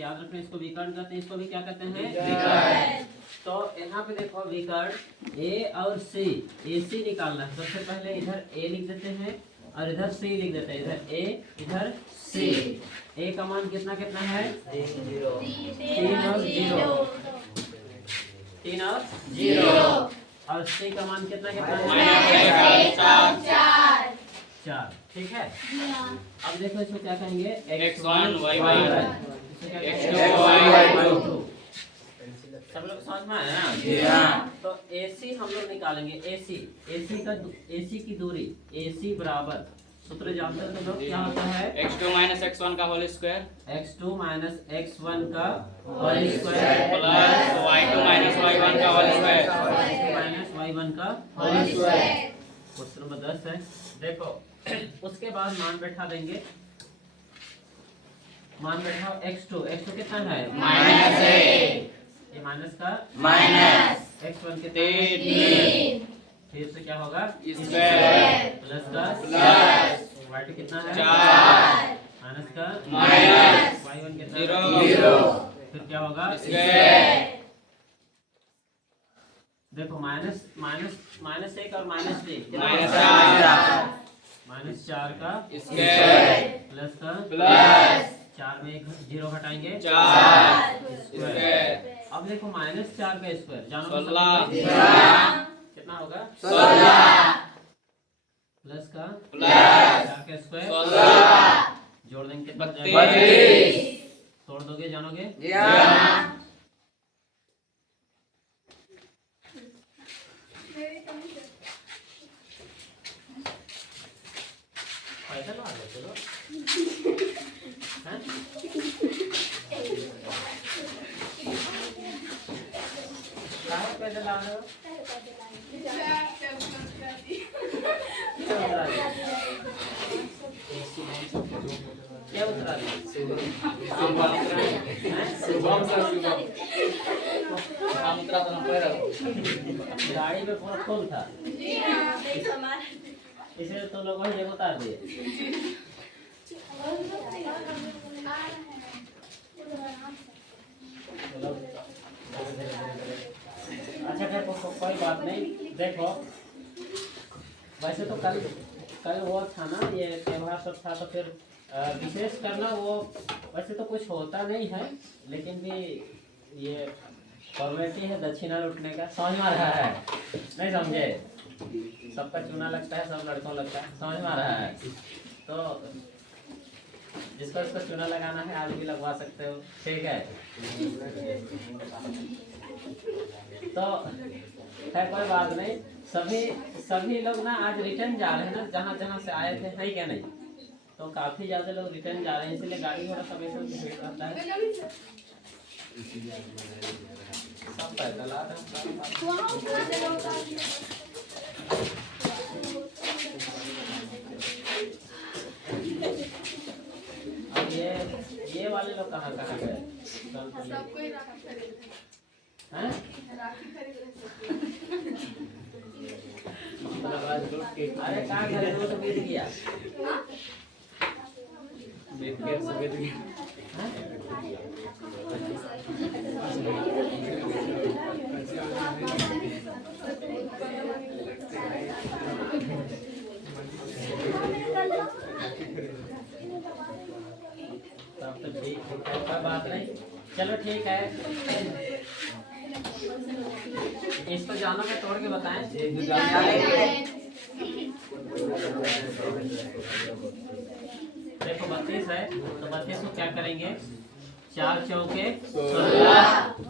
याद रखना, इसको विकर्ण कहते हैं, इसको भी क्या कहते हैं, विकर्ण। तो यहाँ पे देखो विकर्ण ए और सी, ए सी निकालना है। सबसे पहले इधर ए लिख देते हैं और इधर सी लिख देते हैं, इधर ए इधर सी। ए का मान कितना कितना है, 3 और 0, 3 और 0। और सी का मान कितना कितना है, 4। ठीक है। अब देखो इसको क्या कहेंगे, x1 y1 x2 y2। सब लोग समझ में आया ना? जी हाँ। तो AC हम लोग निकालेंगे, AC की दूरी, AC बराबर, सूत्र जानते हो तो लोग, क्या होता है, x2 - x1 का होल स्क्वायर, x2 - x1 का whole square plus y2 - y1 का होल स्क्वायर, y1 का होल स्क्वायर। क्वेश्चन नंबर 10 है। देखो उसके बाद मान बैठा देंगे, मान बैठाओ x2 कितना है, -1, ये माइनस का x1 कितना है, 3, फिर से क्या होगा, स्क्वायर प्लस का प्लस y2 कितना है, 4 माइनस का माइनस y1 कितना 0, फिर क्या होगा, स्क्वायर देखो माइनस -1 और -3 -4 का स्क्वायर प्लस का प्लस 4 में एक 0 हटाएंगे, 4 स्क्वायर। स्क्वायर अब देखो -4 का स्क्वायर जानो 16 कितना होगा, 16 प्लस का प्लस 4 का स्क्वायर 16 जोड़ देंगे कितना हो 32 जाएगा? तोड़ दोगे, जानोगे? पैदल आ गए चलो, हैं? कहाँ पैदल आ रहे हो? क्या उतरा रहे? गाड़ी में पूरा फुल था, इसलिए तो लोग वही जगह उतार दिए। अच्छा देखो कोई बात नहीं। देखो वैसे तो कल वो था ना, ये त्योहार सब था, तो फिर विशेष करना वो वैसे तो कुछ होता नहीं है, लेकिन भी ये फॉर्मेलिटी है दक्षिणा लूटने का, समझ में आ रहा है, नहीं समझे? सबका चूना लगता है, सब लड़कों लगता है, समझ में आ रहा है? तो जिसको इसको चूना लगाना है आज भी लगवा सकते हो, ठीक है? तो है कोई बात नहीं। सभी लोग ना आज रिटर्न जा रहे हैं ना, जहाँ जहाँ से आए थे, है क्या नहीं? तो काफी ज्यादा लोग रिटर्न जा रहे हैं, इसलिए गाड़ी थोड़ा समय से भीड़ रहता है। सब पैदल आ रहे अब ये वाले लोग कहाँ गए? हैं? अरे कहाँ गए? वो तो बीत गया। तब तो ठीक है, कोई बात नहीं, चलो ठीक है। इसको जानो में तोड़ के बताएं। देखो 32 है, तो 32 को क्या करेंगे, 4 चौके 16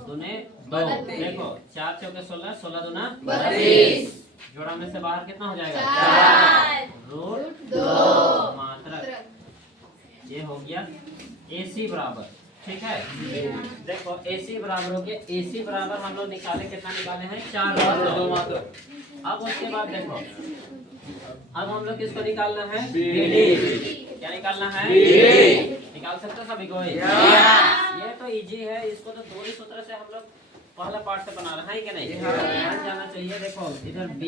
दूने 2। देखो 4 चौके 16, 16 दूना 32। जोड़ा में से बाहर कितना हो जाएगा, 4√2 मात्रक। ये हो गया AC बराबर, ठीक है? देखो AC बराबर हो गया, AC बराबर हम लोग निकाले, कितना निकाले हैं, 4√2 मात्रक। अब उसके बाद देखो, अब हम लोग किसको निकालना है, BD। क्या निकालना है, BD। निकाल सकते हो सभी को? ये तो इजी है, इसको तो दूरी सूत्र से हम लोग पहला पार्ट से बना रहे हैं कि नहीं, ध्यान जाना चाहिए। देखो इधर B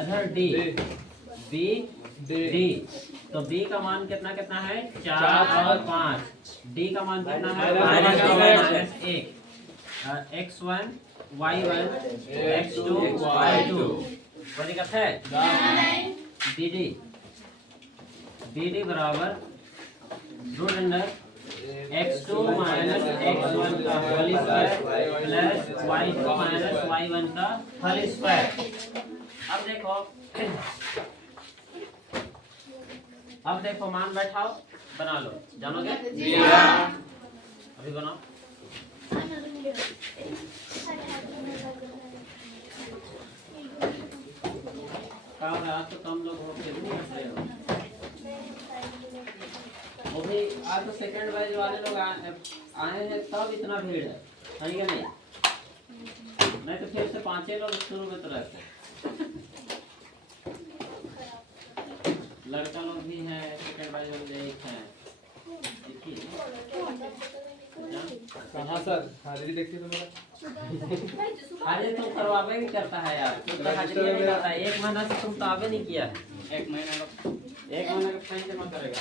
इधर D, B D, तो B का मान कितना कितना है, 4 और 5। डी का मान कितना है -1 x1 y1 x2 y2 कोई दिक्कत है dd बराबर root under x2 minus x1 का whole square plus y2 minus y1 का होल स्क्वायर। अब देखो मान बैठाओ बना लो, जानोगे? अभी बनाओ। आज तो कम लोग हो फिर भी हंस रहे हो। वो भी आज तो सेकंड बैच वाले लोग आए हैं तब इतना भीड़ है क्या नहीं? नहीं तो फिर से 5 लोग शुरू में तो रहते। लड़का लोग भी हैं, सेकंड बैच वाले एक हैं। कहाँ सर हाजिरी देखती तो मेरा अरे तुम करवावे भी करता है यार, तुम तो हाजिरी नहीं करता है। 1 महीना से तुम तो आवे नहीं किया है। 1 महीना का फाइन जमा करेगा।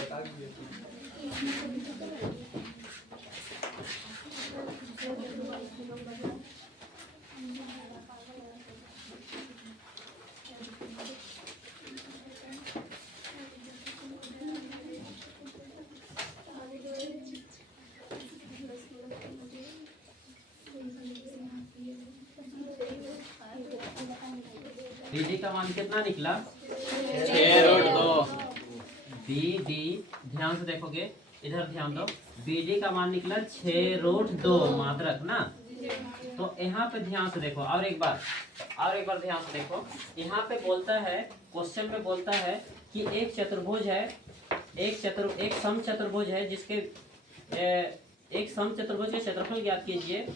बता दीजिए। बीडी का मान कितना निकला? 6√2। बीडी ध्यान से देखोगे, इधर ध्यान दो। बीडी का मान निकला 6√2 मात्रक ना। तो यहाँ पे ध्यान से देखो, और एक बार ध्यान से देखो। यहाँ पे बोलता है, क्वेश्चन में बोलता है कि एक चतुर्भुज है, एक समचतुर्भुज है जिसके एक समचतुर्भुज के क्षेत्रफल ज्ञात कीजिए।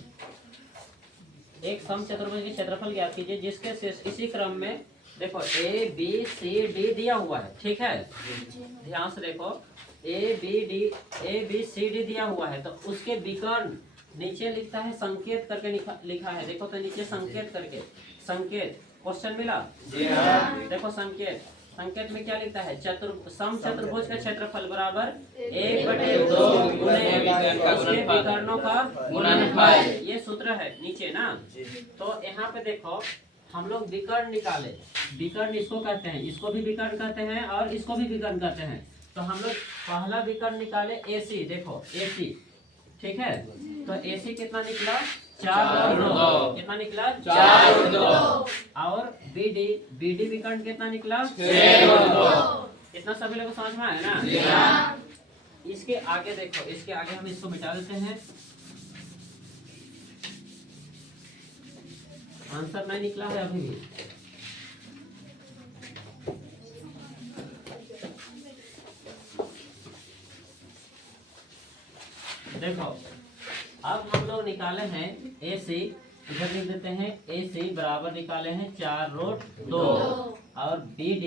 एक समचतुर्भुज के क्षेत्रफल ज्ञात कीजिए जिसके इसी क्रम में देखो ए बी सी डी दिया हुआ है, ठीक है? ध्यान से देखो, ए बी सी डी दिया हुआ है, तो उसके विकर्ण नीचे लिखता है, संकेत करके लिखा है। देखो तो नीचे संकेत करके, संकेत क्वेश्चन मिला? देखो संकेत में क्या लिखता है? समचतुर्भुज का क्षेत्रफल बराबर 1/2 गुणे उसके विकर्णों का गुणनफल। ये सूत्र है नीचे ना। तो यहाँ पे देखो हम लोग विकर्ण निकाले। विकर्ण इसको कहते हैं, इसको भी विकर्ण कहते हैं और इसको भी विकर्ण कहते हैं। तो हम लोग पहला विकर्ण निकाले AC। देखो AC, ठीक है? तो AC कितना निकला? 4/2। कितना निकला? 4/2। और BD विकर्ण कितना निकला? 6/2। इतना सभी लोग समझ में आया ना? इसके आगे देखो, इसके आगे हम इसको मिटा देते हैं। आंसर नहीं निकला है अभी भी। देखो अब हम लोग निकाले हैं AC, इधर लिख देते हैं AC बराबर निकाले हैं 4√2 और BD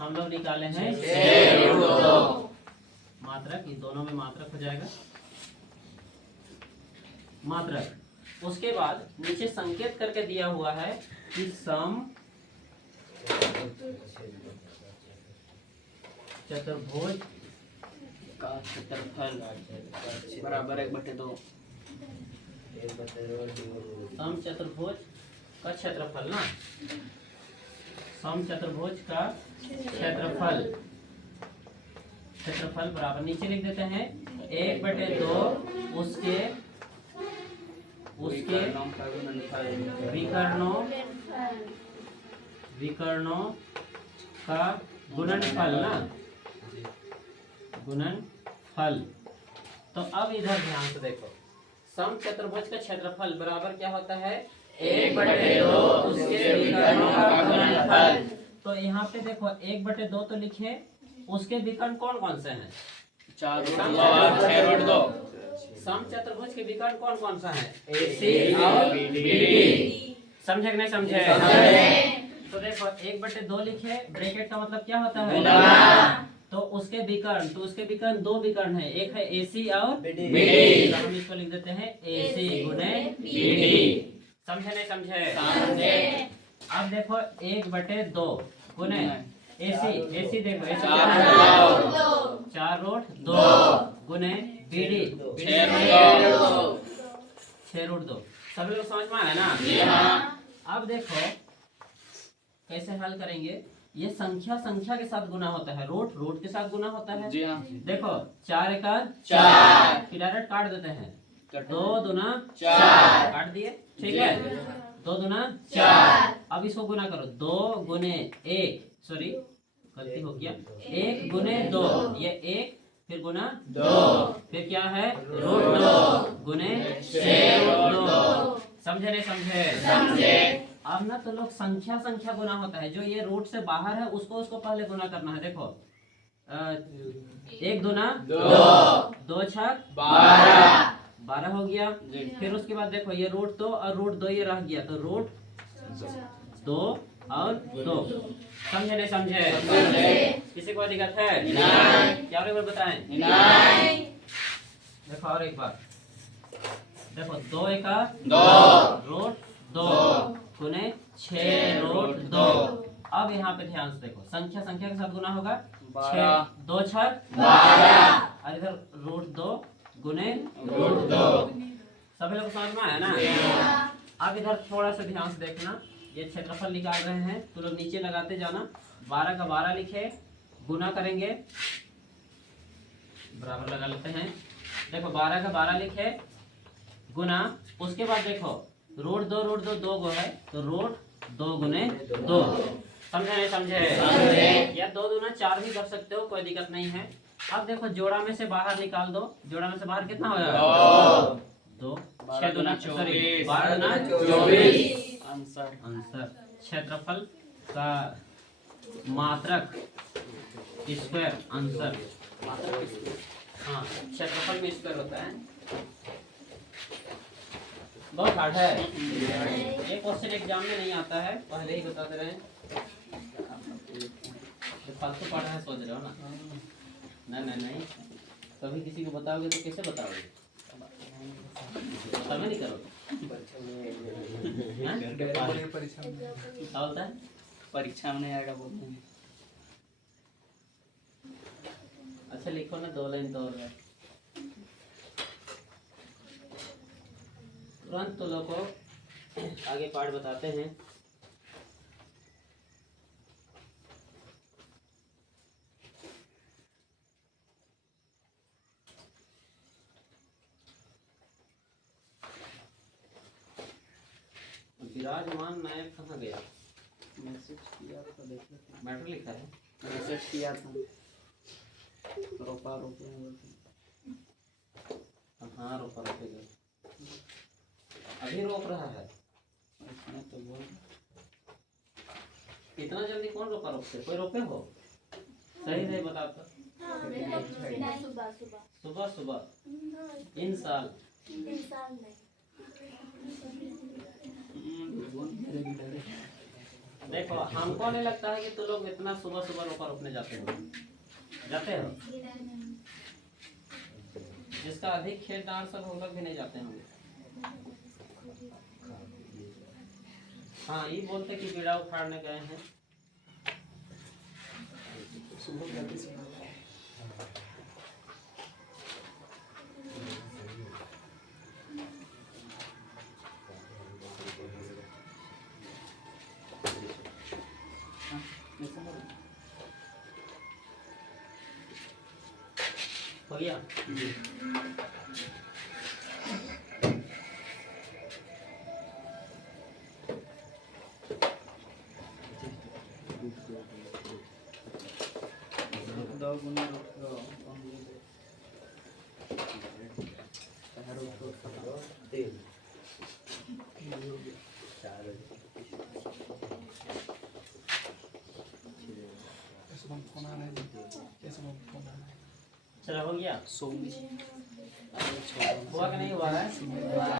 हम लोग निकाले हैं 6√2। मात्रक, इन दोनों में मात्रक हो जाएगा, मात्रक। उसके बाद नीचे संकेत करके दिया हुआ है कि सम चतुर्भुज का क्षेत्रफल बराबर 1/2। सम चतुर्भुज का क्षेत्रफल ना, सम चतुर्भुज का क्षेत्रफल बराबर नीचे लिख देते हैं 1/2 उसके विकर्णों का गुणनफल ना, गुणनफल। तो अब इधर ध्यान से देखो, समचतुर्भुज का क्षेत्रफल बराबर क्या होता है? 1/2 उसके विकर्णों का गुणनफल। तो यहाँ पे देखो 1/2 तो लिखे, उसके विकर्ण कौन कौन से हैं? 4√2 और 6√2। समचतुर्भुज के विकर्ण कौन कौन सा है? AC और BD। समझे कि नहीं समझे? तो देखो 1/2 लिखे, ब्रैकेट का मतलब क्या होता है? तो उसके विकर्ण, तो उसके विकर्ण 2 विकर्ण है, एक है AC और BD। तो हम इसको लिख देते हैं AC गुणे BD। समझे नहीं समझे? अब देखो 1/2 गुणे AC देखो 4√2 गुने BD 6√2। सभी लोग समझ में आया ना? अब देखो कैसे हल करेंगे। ये संख्या संख्या के साथ गुना होता है, रूट रूट के साथ गुना होता है। जी हाँ। देखो 4 एका 4, फिर डायरेक्ट काट देते हैं। 2 दूना 4, काट दिए, ठीक है। 2 दूना 4। अब इसको गुना करो, 2 गुने 1, सॉरी गलती हो गया, 1 गुने 2, ये 1 फिर गुना 2, फिर क्या है √2 गुने 6√2। समझे नहीं समझे? अब ना तो लोग संख्या संख्या गुना होता है, जो ये रूट से बाहर है उसको उसको पहले गुना करना है। देखो 1 दूना 2, 2 छक 12 हो गया। फिर उसके बाद देखो ये √2 और √2 ये रह गया, तो √2 और 2। समझे नहीं समझे? किसी को दिक्कत है? क्या और एक बार बताएं? देखो और एक बार, देखो 2 एका 2 गुने 6√2। अब यहाँ पे ध्यान से देखो, संख्या संख्या के साथ गुना होगा, 2 छक 12 और इधर √2 गुने √2। सभी लोग समझ में आया ना? अब इधर थोड़ा सा ध्यान से देखना, ये क्षेत्रफल निकाल रहे हैं तो लोग नीचे लगाते जाना। 12 का 12 लिखे, गुना करेंगे, बराबर लगा लेते हैं। देखो 12 का 12 लिखे, गुना, उसके बाद देखो √2 2 गो है, तो √2 गुने 2। समझे नहीं समझे? या 2 दूना 4 भी कर सकते हो, कोई दिक्कत नहीं है। अब देखो जोड़ा में से बाहर निकाल दो, जोड़ा में से बाहर कितना हो जाएगा? 2 6 दूना 24, 12 दूना 24। आंसर क्षेत्रफल का मात्रक स्क्वायर आंसर। हाँ, क्षेत्रफल में स्क्वायर होता है। बहुत हार्ड है ये क्वेश्चन, एग्जाम में नहीं आता है, पहले ही बताते रहे। फालतू पढ़ा है सोच रहे हो ना? नहीं, कभी किसी को बताओगे तो कैसे बताओगे? समझ नहीं करोगे। परीक्षा में नहीं आएगा बोलते हैं। अच्छा लिखो ना, 2 लाइन तो और है। तुरंत तो लोग को आगे पाठ बताते हैं। विराजमान नायक कहाँ गया? मैसेज किया था, देखो मैटर लिखा है, मैसेज किया था। रोपा रोपे हाँ रोपा रोपेगा, अभी रोप रहा है। तो बोल इतना जल्दी कौन रोपा रोपते? कोई रोपे हो? सही नहीं बताता। सुबह सुबह इन साल देखो, हमको नहीं लगता है कि तो लोग इतना सुबह सुबह रोपा रोपने जाते हो। जिसका अधिक खेतदार सब हम लोग भी नहीं जाते होंगे। हाँ, ये बोलते कि बीड़ा उखाड़ने गए हैं। हो गया? चला हो गया? सोनी हुआ कि नहीं हुआ है?